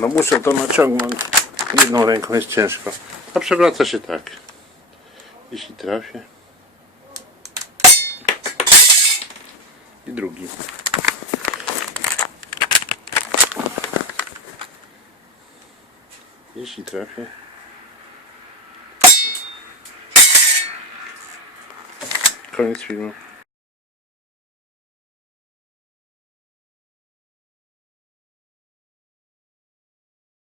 No muszę to naciągnąć. Jedną ręką jest ciężko. A przewraca się tak. Jeśli trafię. I drugi. Jeśli trafię. Koniec filmu.